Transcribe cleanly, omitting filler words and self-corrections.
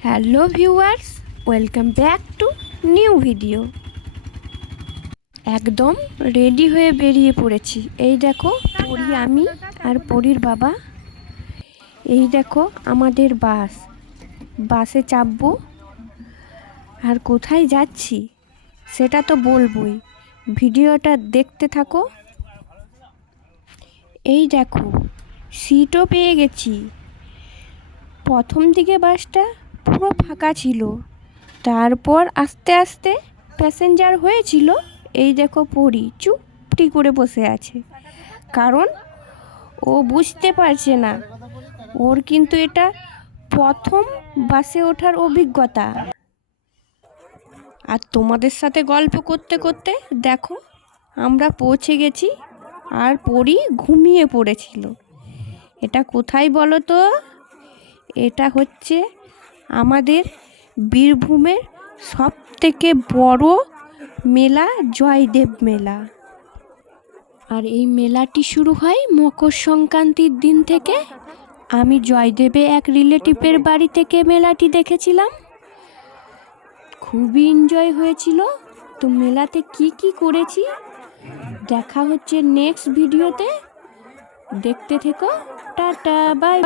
Hello viewers, welcome back to new video. একদম ready হয়ে বেরিয়ে পড়েছি। এই দেখো পরি, আমি আর পরির বাবা। এই দেখো আমাদের বাসে চাপবো। আর কোথায় যাচ্ছি সেটা তো বলবোই, ভিডিওটা দেখতে থাকো। এই দেখো সিটও পেয়ে গেছি। প্রথম দিকে বাসটা পুরো ফাঁকা ছিল, তারপর আস্তে আস্তে প্যাসেঞ্জার হয়েছিল। এই দেখো পরি চুপটি করে বসে আছে, কারণ ও বুঝতে পারছে না, ওর কিন্তু এটা প্রথম বাসে ওঠার অভিজ্ঞতা। আর তোমাদের সাথে গল্প করতে করতে দেখো আমরা পৌঁছে গেছি, আর পরি ঘুমিয়ে পড়েছিল। এটা কোথায় বলো তো? এটা হচ্ছে আমাদের বীরভূমের সবথেকে বড় মেলা, জয়দেব মেলা। আর এই মেলাটি শুরু হয় মকর সংক্রান্তির দিন থেকে। আমি জয়দেবে এক রিলেটিভের বাড়ি থেকে মেলাটি দেখেছিলাম, খুবই এনজয় হয়েছিল। তো মেলাতে কি কি করেছি দেখা হচ্ছে নেক্সট ভিডিওতে, দেখতে থেকো। Tata, by.